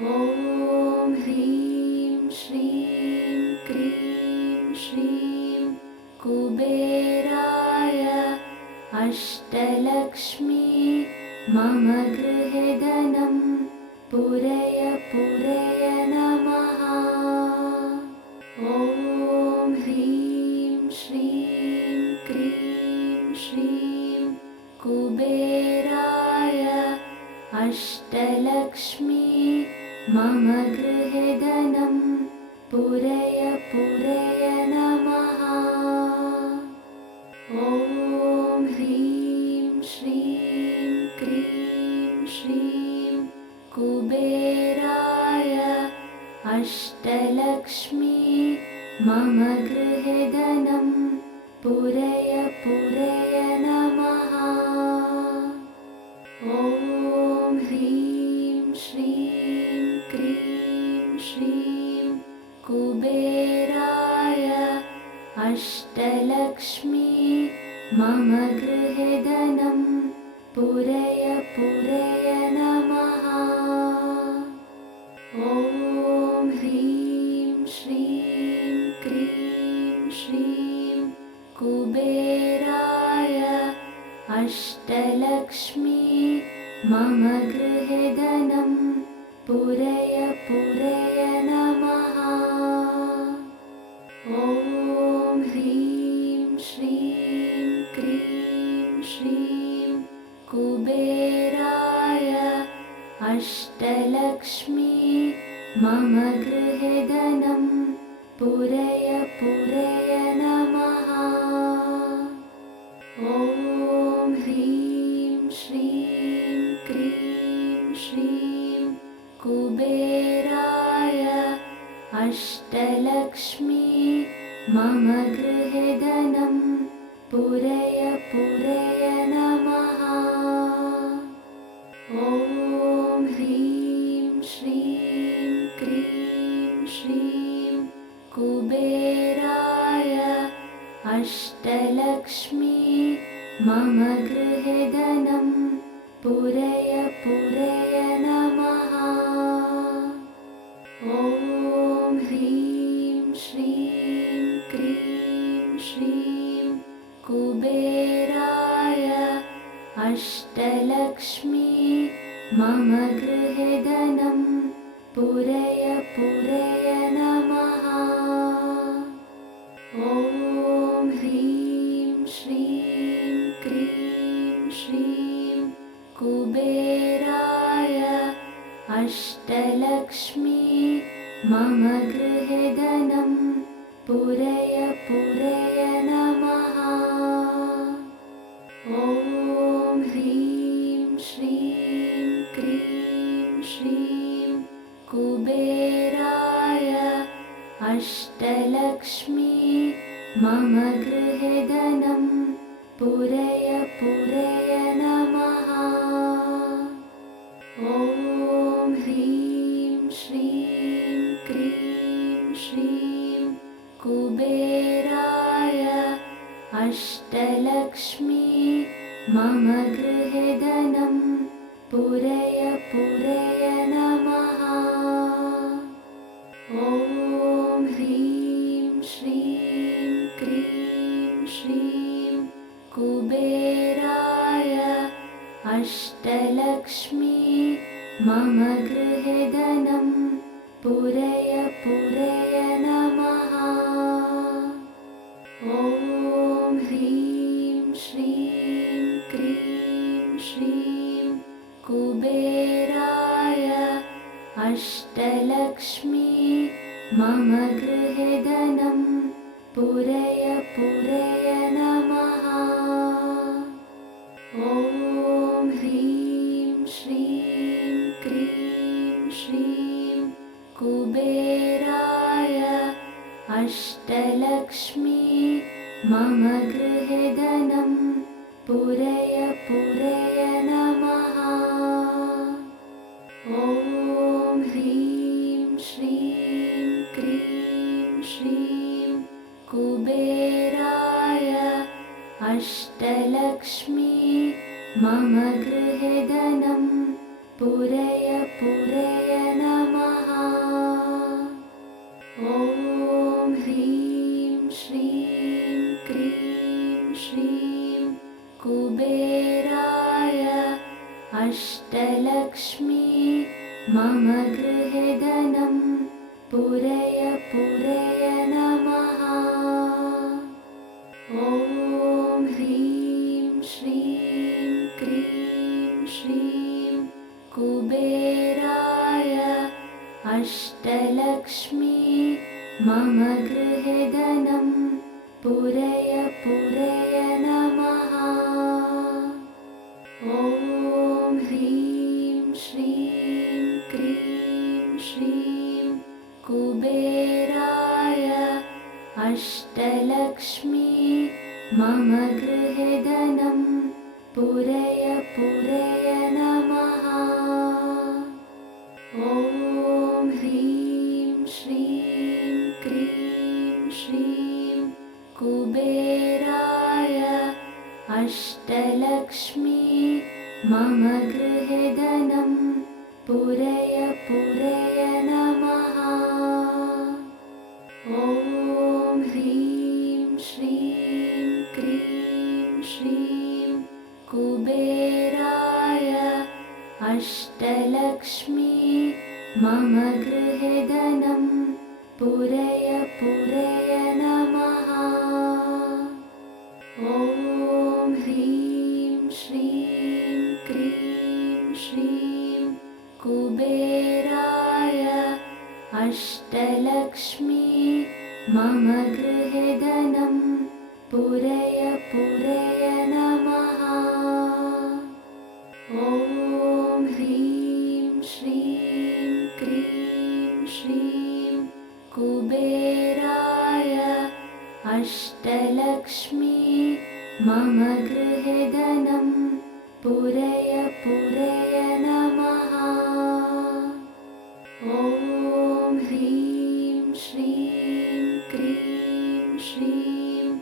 ॐ ह्रीं श्रीं क्रीं श्रीं कुबेराय अष्टलक्ष्मी मम गृहे धनं पूरय पूरय नमः। ॐ ह्रीं श्रीं क्रीं श्रीं कुबेराय अष्टलक्ष्मी मम गृहे धनं पूरय पूरय नमः। ॐ ह्रीं श्रीं क्रीं श्रीं कुबेराय अष्टलक्ष्मी मम गृहे धनं पूरय पूरय नमः। ॐ ह्रीं श्रीं क्रीं श्रीं कुबेराय अष्टलक्ष्मी मम गृहे धनं पूरय पूरय नमः। ॐ ह्रीं श्रीं क्रीं श्रीं कुबेराय अष्टलक्ष्मी मम गृहे धनं पूरय पूरय नमः। ॐ ह्रीं श्रीं क्रीं श्रीं कुबेराय अष्टलक्ष्मी मम गृहे धनं पूरय पूरय नमः। ॐ ह्रीं श्रीं क्रीं श्रीं कुबेराय अष्टलक्ष्मी मम गृहे धनं पूरय पूरय नमः। ॐ ह्रीं श्रीं क्रीं श्रीं कुबेराय अष्टलक्ष्मी मम गृहे धनं पूरय पूरय नमः। ॐ ह्रीं श्रीं क्रीं श्रीं कुबेराय अष्टलक्ष्मी मम गृहे धनं पूरय पूरय नमः। ॐ ह्रीं श्रीं क्रीं श्रीं कुबेराय अष्टलक्ष्मी मम गृहे धनं पूरय पूरय नमः। ॐ ह्रीं श्रीं क्रीं श्रीं कुबेराय अष्टलक्ष्मी मम गृहे धनं पूरय पूरय नमः। ॐ ह्रीं श्रीं क्रीं श्रीं कुबेराय अष्टलक्ष्मी मम गृहे धनं पूरय पूरय नमः। ॐ ह्रीं श्रीं क्रीं श्रीं कुबेराय अष्टलक्ष्मी मम गृहे धनं पूरय पूरय नमः। ॐ ह्रीं श्रीं क्रीं श्रीं कुबेराय अष्टलक्ष्मी मम गृहे धनं पूरय पूरय नमः। ॐ ह्रीं श्रीं क्रीं श्रीं कुबेराय अष्टलक्ष्मी मम गृहे धनं पूरय पूरय नमः। ॐ ह्रीं श्रीं क्रीं श्रीं कुबेराय अष्टलक्ष्मी मम गृहे धनं पूरय पूरय नमः। मम गृहे धनं पूरय पूरय नमः। ॐ ह्रीं श्रीं क्रीं श्रीं कुबेराय अष्टलक्ष्मी मम गृहे धनं पूरय पूरय नमः। ॐ ह्रीं श्रीं क्रीं श्रीं कुबेराय अष्टलक्ष्मी मम गृहे धनं पूरय पूरय नमः। ॐ ह्रीं श्रीं क्रीं श्रीं कुबेराय अष्टलक्ष्मी मम गृहे धनं पूरय पूरय नमः। ॐ ह्रीं श्रीं क्रीं श्रीं कुबेराय अष्टलक्ष्मी मम गृहे धनं पूरय पूरय नमः। ॐ ह्रीं श्रीं क्रीं श्रीं कुबेराय अष्टलक्ष्मी मम गृहे धनं पूरय पूरय नमः। ॐ ह्रीं श्रीं क्रीं श्रीं कुबेराय अष्टलक्ष्मी मम गृहे धनं पूरय पूरय नमः। ॐ ह्रीं श्रीं क्रीं श्रीं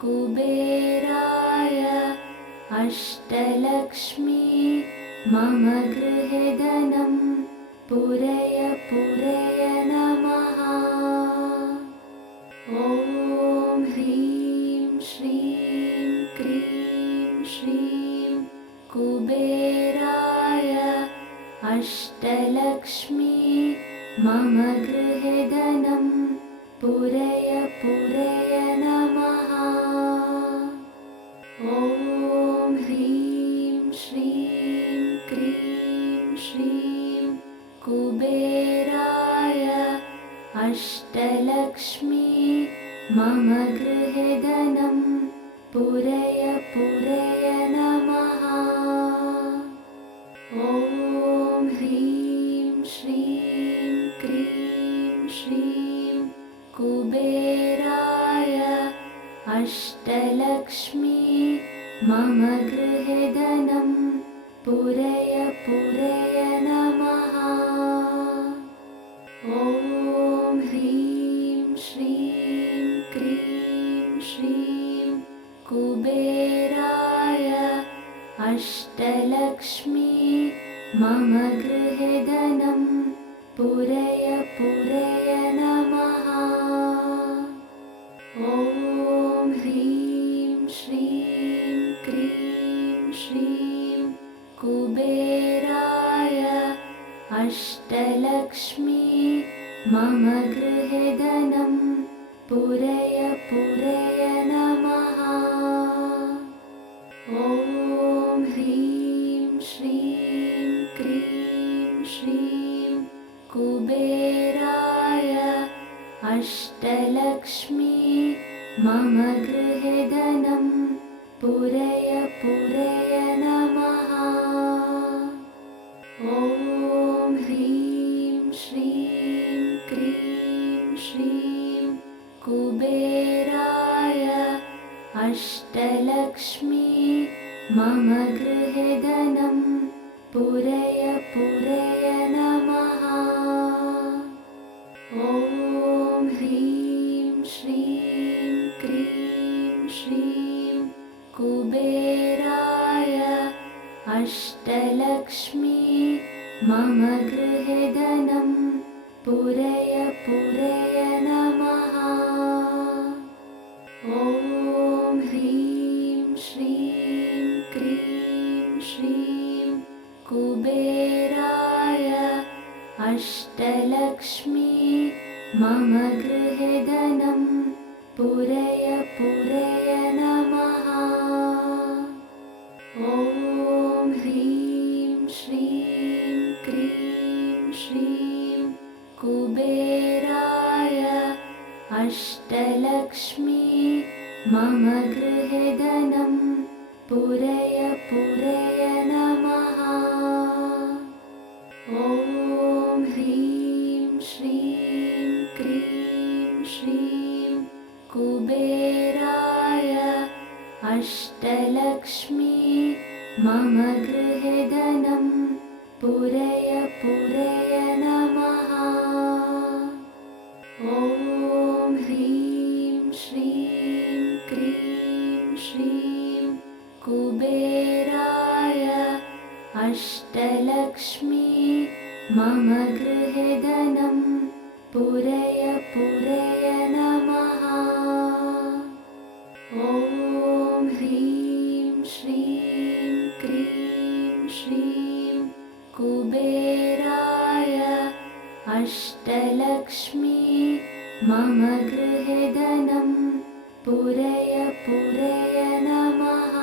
कुबेराय अष्टलक्ष्मी मम गृहे धनं पूरय पूरय नमः। ॐ ह्रीं श्रीं क्रीं श्रीं कुबेराय अष्टलक्ष्मी मम गृहे धनं पूरय पूरय नमः। ॐ ह्रीं श्रीं क्रीं श्रीं कुबेराय अष्टलक्ष्मी मम गृहे धनं पूरय पूरय नमः। ॐ ह्रीं श्रीं क्रीं श्रीं कुबेराय अष्टलक्ष्मी मम गृहे धनं पूरय पूरय नमः। ॐ ह्रीं श्रीं क्रीं श्रीं कुबेराय अष्टलक्ष्मी मम गृहे धनं पूरय पूरय नमः। ॐ ह्रीं श्रीं क्रीं श्रीं कुबेराय अष्टलक्ष्मी मम गृहे धनं पूरय पूरय नमः। ॐ ह्रीं श्रीं क्रीं श्रीं कुबेराय अष्टलक्ष्मी मम गृहे धनं पूरय पूरय नमः। ॐ ह्रीं श्रीं क्रीं श्रीं कुबेराय अष्टलक्ष्मी मम गृहे धनं पूरय पूरय नमः। ॐ ह्रीं श्रीं क्रीं श्रीं कुबेराय अष्टलक्ष्मी मम गृहे धनं पूरय पूरय नमः। ॐ ह्रीं श्रीं क्रीं श्रीं कुबेराय अष्टलक्ष्मी मम गृहे धनं पूरय पूरय नमः। ॐ ह्रीं श्रीं क्रीं श्रीं कुबेराय अष्टलक्ष्मी मम गृहे धनं पूरय पूरय नमः। ॐ ह्रीं श्रीं क्रीं श्रीं कुबेराय अष्टलक्ष्मी मम गृहे धनं पूरय पूरय नमः। ॐ ह्रीं श्रीं क्रीं श्रीं कुबेराय अष्टलक्ष्मी मम गृहे धनं पूरय पूरय नमः। ॐ ह्रीं श्रीं क्रीं श्रीं कुबेराय अष्टलक्ष्मी मम गृहे धनं पूरय पूरय नमः।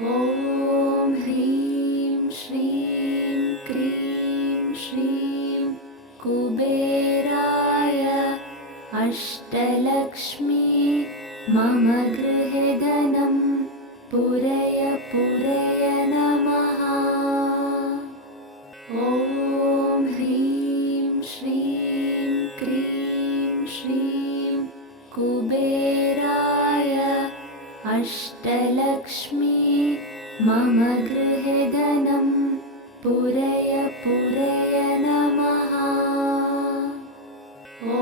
ॐ ह्रीं श्रीं क्रीं श्रीं कुबेराय अष्टलक्ष्मी मम गृहे धनं पूरय पूरय नमः। ॐ ह्रीं श्रीं क्रीं श्रीं कुबेराय अष्टलक्ष्मी मम गृहे धनं पूरय पूरय नमः। ॐ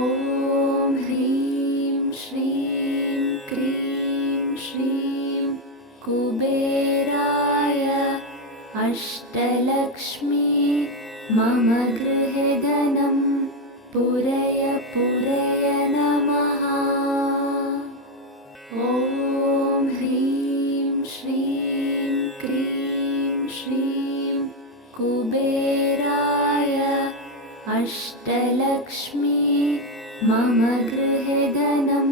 ह्रीं श्रीं क्रीं श्रीं कुबेराय अष्टलक्ष्मी मम गृहे धनं पूरय पूरय नमः। ॐ ह्रीं श्रीं क्रीं श्रीं कुबेराय अष्टलक्ष्मी मम गृहे धनं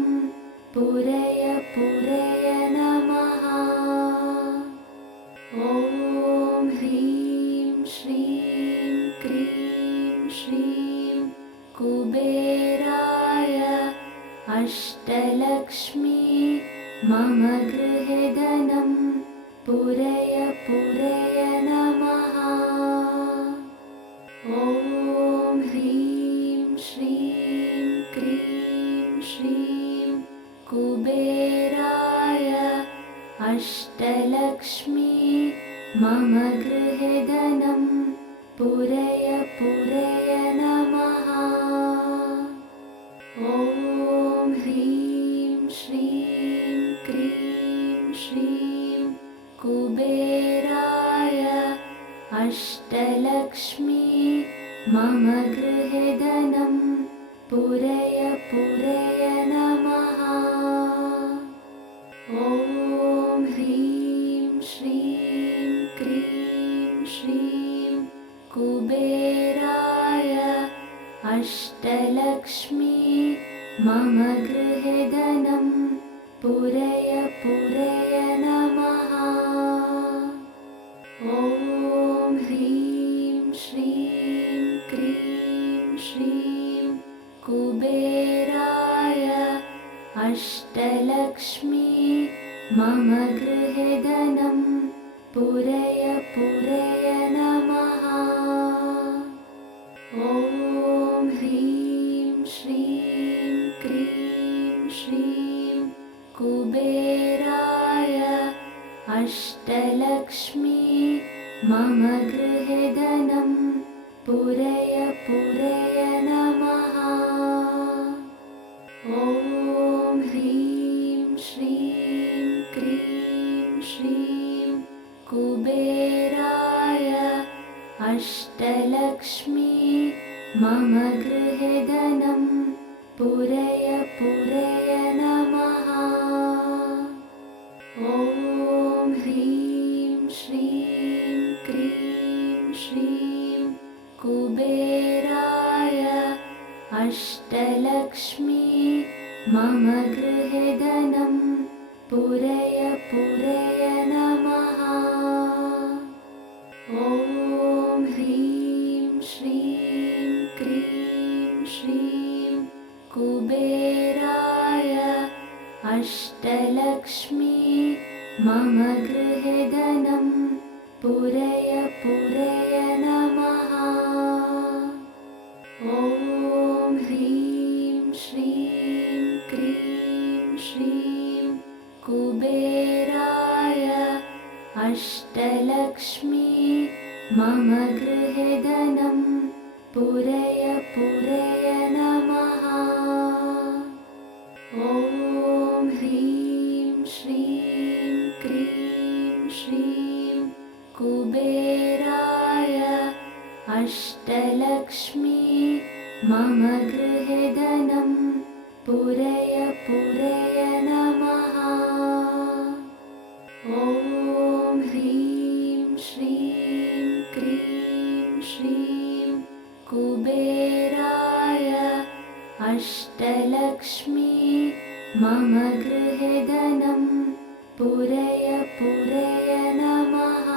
पूरय पूरय नमः। ॐ ह्रीं श्रीं क्रीं श्रीं कुबेराय अष्टलक्ष्मी मम गृहे धनं पूरय पूरय नमः। ॐ ह्रीं श्रीं क्रीं श्रीं कुबेराय अष्टलक्ष्मी मम गृहे धनं पूरय पूरय नमः। ॐ ह्रीं श्रीं क्रीं श्रीं कुबेराय अष्टलक्ष्मी मम गृहे धनं पूरय पूरय नमः। ॐ ह्रीं श्रीं क्रीं श्रीं कुबेराय अष्टलक्ष्मी मम गृहे धनं पूरय पूरय नमः। ॐ ह्रीं श्रीं क्रीं श्रीं कुबेराय अष्टलक्ष्मी मम गृहे धनं पूरय पूरय नमः। ॐ ह्रीं श्रीं क्रीं श्रीं कुबेराय अष्टलक्ष्मी मम गृहे धनं पूरय पूरय नमः। ॐ ह्रीं श्रीं क्रीं श्रीं कुबेराय अष्टलक्ष्मी मम गृहे धनं पूरय पूरय नमः। ॐ ह्रीं श्रीं क्रीं श्रीं कुबेराय अष्टलक्ष्मी मम गृहे धनं पूरय पूरय नमः। ॐ ह्रीं श्रीं क्रीं श्रीं कुबेराय अष्टलक्ष्मी मम गृहे धनं पूरय पूरय नमः। ॐ ह्रीं श्रीं क्रीं श्रीं कुबेराय अष्टलक्ष्मी मम गृहे धनं पूरय पूरय नमः। ॐ ह्रीं श्रीं क्रीं श्रीं कुबेराय अष्टलक्ष्मी मम गृहे धनं पूरय पूरय नमः। ॐ ह्रीं श्रीं क्रीं श्रीं कुबेराय अष्टलक्ष्मी मम गृहे धनं पूरय पूरय नमः।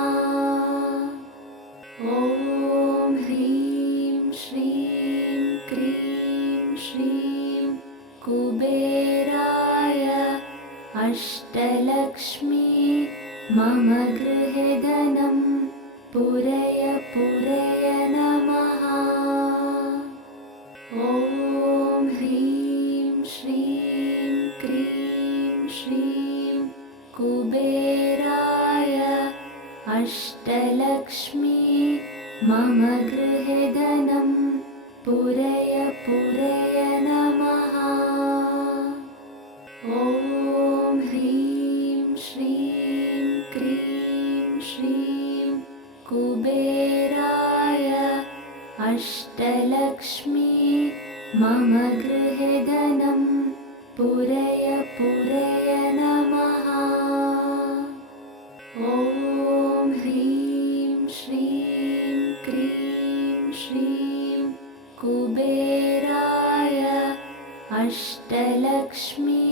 ॐ ह्रीं श्रीं क्रीं श्रीं कुबेराय अष्टलक्ष्मी मम गृहे धनं पूरय पूरय नमः। ॐ ह्रीं श्रीं क्रीं श्रीं कुबेराय अष्टलक्ष्मी मम गृहे धनं पूरय पूरय नमः। ॐ ह्रीं श्रीं क्रीं श्रीं कुबेराय अष्टलक्ष्मी मम गृहे धनं पूरय पूरय नमः। ॐ ह्रीं श्रीं क्रीं श्रीं कुबेराय अष्टलक्ष्मी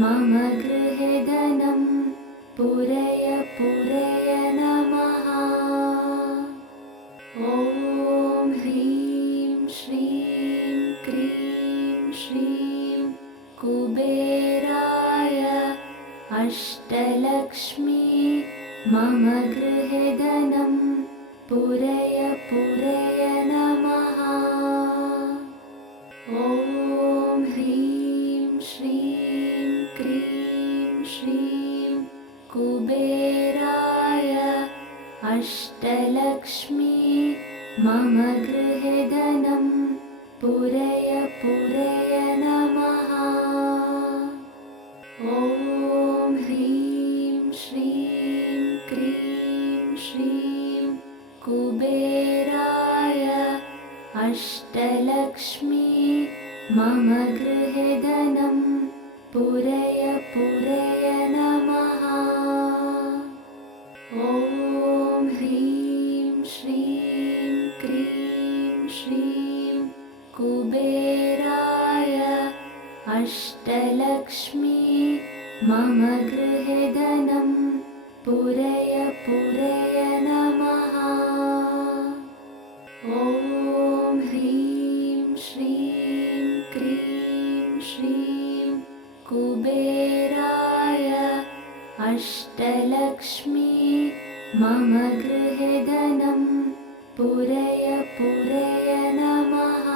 मम गृहे धनं पूरय पूरय नमः। ॐ ह्रीं श्रीं क्रीं श्रीं कुबेराय अष्टलक्ष्मी मम गृहे धनं पूरय पूरय नमः। ॐ ह्रीं श्रीं क्रीं श्रीं कुबेराय अष्टलक्ष्मी मम गृहे धनं पूरय पूरय नमः। ॐ ह्रीं श्रीं क्रीं श्रीं कुबेराय अष्टलक्ष्मी मम गृहे धनं पूरय पूरय नमः। ॐ ह्रीं श्रीं क्रीं श्रीं कुबेराय अष्टलक्ष्मी मम गृहे धनं पूरय पूरय नमः। ॐ ह्रीं श्रीं क्रीं श्रीं कुबेराय अष्टलक्ष्मी मम गृहे धनं पूरय पूरय नमः।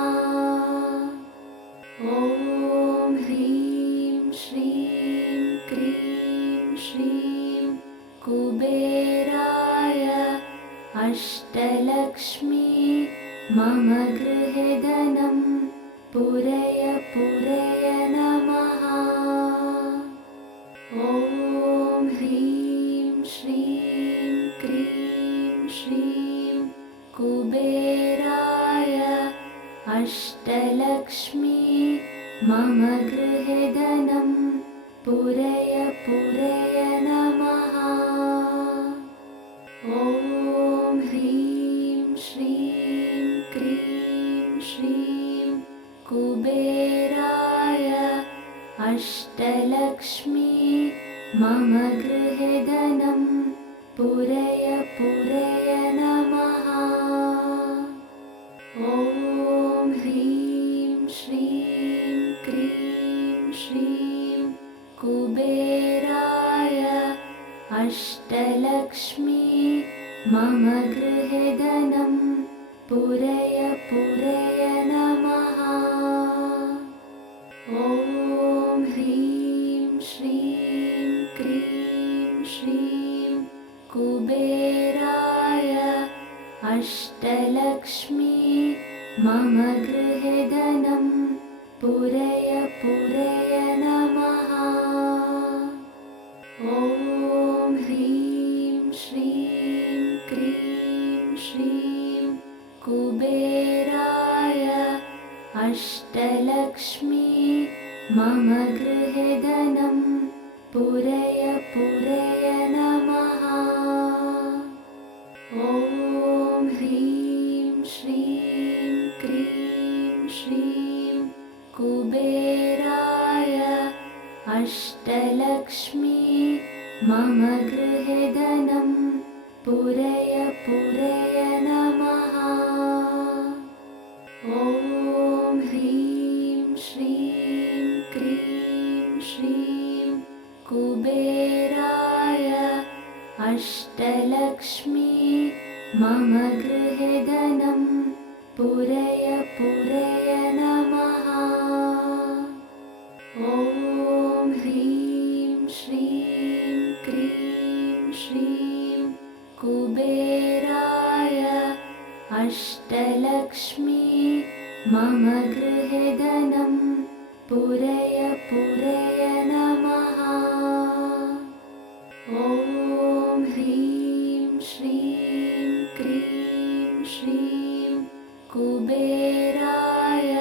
ॐ ह्रीं श्रीं क्रीं श्रीं कुबेराय अष्टलक्ष्मी मम गृहे धनं पूरय पूरय नमः। ॐ ह्रीं श्रीं क्रीं श्रीं कुबेराय अष्टलक्ष्मी मम गृहे धनं पूरय पूरय नमः। ॐ ह्रीं श्रीं कुबेराय अष्टलक्ष्मी मम गृहे धनं पूरय पूरय नमः। ॐ ह्रीं श्रीं क्रीं श्रीं कुबेराय अष्टलक्ष्मी मम गृहे धनं पूरय पूरय नमः। ॐ ह्रीं श्रीं क्रीं श्रीं कुबेराय अष्टलक्ष्मी मम गृहे धनं पूरय पूरय नमः। ॐ ह्रीं श्रीं क्रीं श्रीं कुबेराय अष्टलक्ष्मी मम गृहे धनं पूरय पूरय नमः। ॐ ह्रीं श्रीं क्रीं श्रीं कुबेराय अष्टलक्ष्मी मम गृहे धनं पूरय पूरय नमः। ॐ ह्रीं श्रीं क्रीं श्रीं कुबेराय अष्टलक्ष्मी मम गृहे धनं पूरय पूरय नमः। ॐ ह्रीं श्रीं क्रीं श्रीं कुबेराय अष्टलक्ष्मी मम गृहे धनं पूरय पूरय नमः। ॐ ह्रीं श्रीं क्रीं श्रीं कुबेराय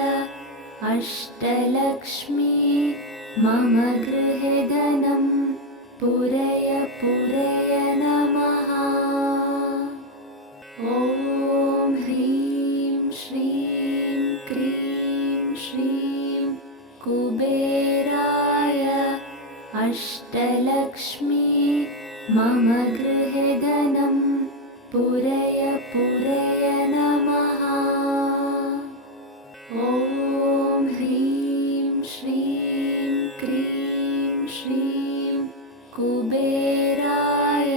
अष्टलक्ष्मी मम गृहे धनं पूरय पूरय नमः। ॐ ह्रीं श्रीं क्रीं श्रीं कुबेराय अष्टलक्ष्मी मम गृहे धनं पूरय पूरय नमः। ॐ ह्रीं श्रीं क्रीं श्रीं कुबेराय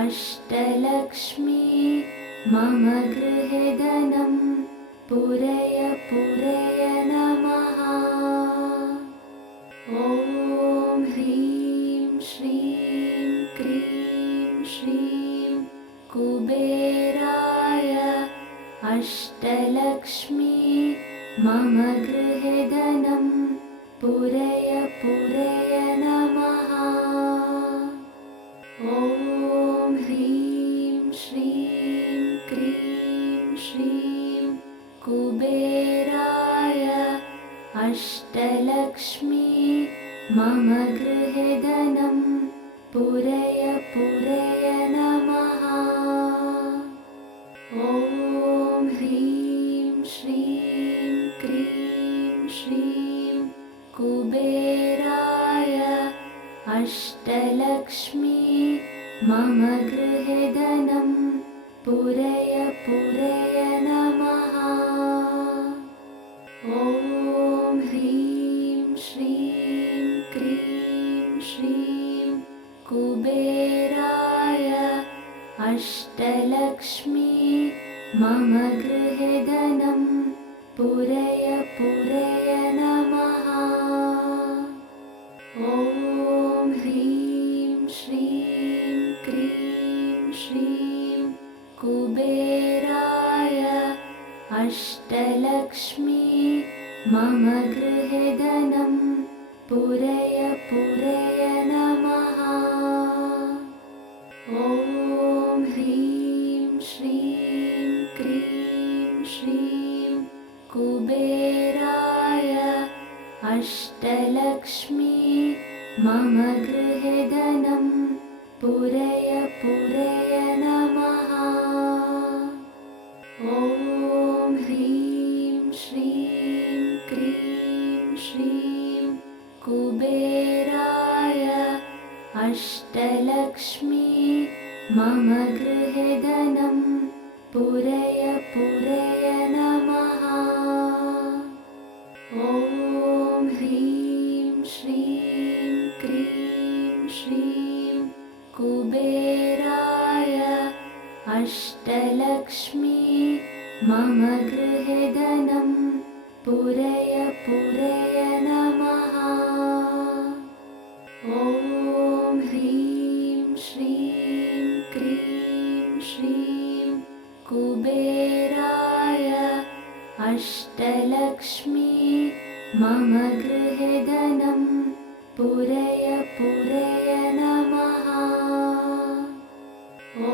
अष्टलक्ष्मी मम गृहे धनं पूरय पूरय नमः। ॐ ह्रीं श्रीं क्रीं श्रीं कुबेराय अष्टलक्ष्मी मम गृहे धनं पूरय पूरय नमः। ॐ ह्रीं श्रीं क्रीं श्रीं कुबेराय अष्टलक्ष्मी मम गृहे धनं पूरय पूरय नमः। ॐ ह्रीं श्रीं क्रीं श्रीं कुबेराय अष्टलक्ष्मी मम गृहे धनं पूरय पूरय नमः। ॐ ह्रीं श्रीं क्रीं श्रीं कुबेराय अष्टलक्ष्मी मम गृहे धनं पूरय पूरय नमः। ॐ ह्रीं श्रीं क्रीं श्रीं कुबेराय अष्टलक्ष्मी मम गृहे धनं पूरय पूरय नमः। ॐ ह्रीं श्रीं क्रीं श्रीं कुबेराय अष्टलक्ष्मी मम गृहे धनं पूरय पूरय नमः। ॐ ह्रीं श्रीं क्रीं श्रीं कुबेराय अष्टलक्ष्मी मम गृहे धनं पूरय पूरय नमः। ॐ ह्रीं श्रीं क्रीं श्रीं कुबेराय अष्टलक्ष्मी मम गृहे धनं पूरय पूरय नमः। ॐ ह्रीं श्रीं क्रीं श्रीं कुबेराय अष्टलक्ष्मी मम गृहे धनं पूरय पूरय नमः।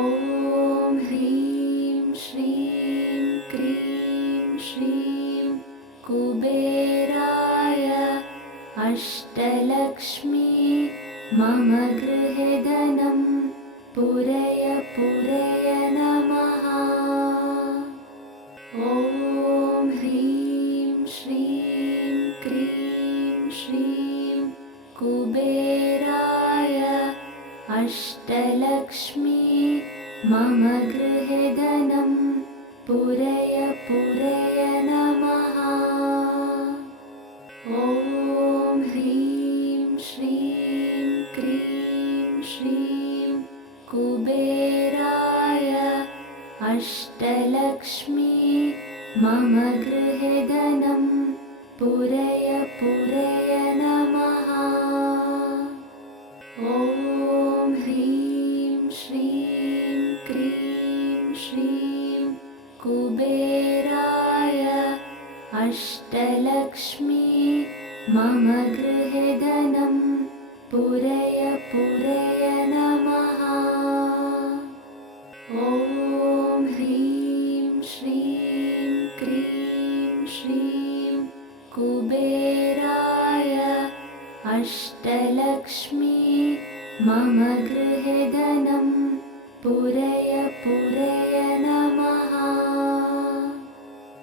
ॐ ह्रीं श्रीं क्रीं श्रीं कुबेराय अष्टलक्ष्मी मम गृहे धनं पूरय पूरय नमः। ॐ ह्रीं श्रीं क्रीं श्रीं कुबेराय अष्टलक्ष्मी मम गृहे धनं पूरय पूरय नमः। ॐ ह्रीं श्रीं क्रीं श्रीं कुबेराय अष्टलक्ष्मी मम गृहे धनं पूरय पूरय नमः। ॐ ह्रीं श्रीं क्रीं श्रीं कुबेराय अष्टलक्ष्मी मम गृहे धनं पूरय पूरय नमः। ॐ ह्रीं श्रीं क्रीं श्रीं कुबेराय अष्टलक्ष्मी मम गृहे धनं पूरय